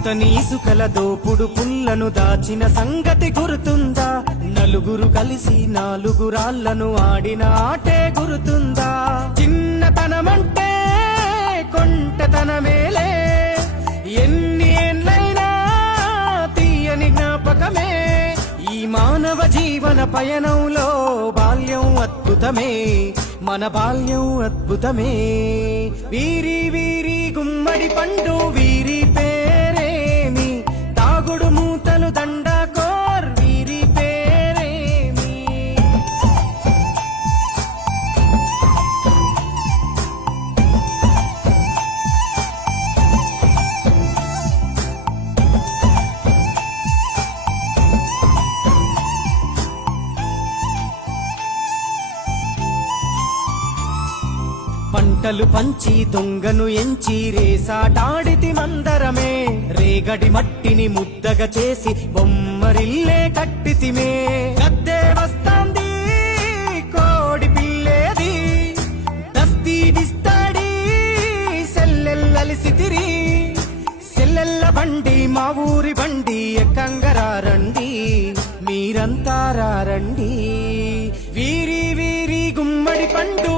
పుత్తని ఇసుకల దోపుడు పుల్లను దాచిన సంగతి గుర్తుందా? నలుగురు కలిసి నాలుగురాళ్లను ఆడిన ఆటే గుర్తుందా? చిన్నతనమంటే కొంటతనమేలే, ఎన్ని ఏళ్ళైనా తీయని జ్ఞాపకమే. ఈ మానవ జీవన పయనంలో బాల్యం అద్భుతమే, మన బాల్యం అద్భుతమే. వీరి వీరి గుమ్మడి పండు వీరి పేరేమి, తాగుడు మూతలు దండాకోర్ వీరి పేరేమి. పంటలు పంచి దొంగను ఎంచి రేసాటాడితి మందరమే, రేగడి మట్టిని ముద్దగా చేసి బొమ్మరిల్లే కట్టితిమే. గద్దే వస్తాంది కోడి పిల్లేది, దస్తీ డిస్తాడి సెల్లెల్లలిసితిరి. సెల్లెల్ల బండి మా ఊరి బండి ఎక్కంగరారండి, మీరంతా రారండి. వీరి వీరి గుమ్మడి పండు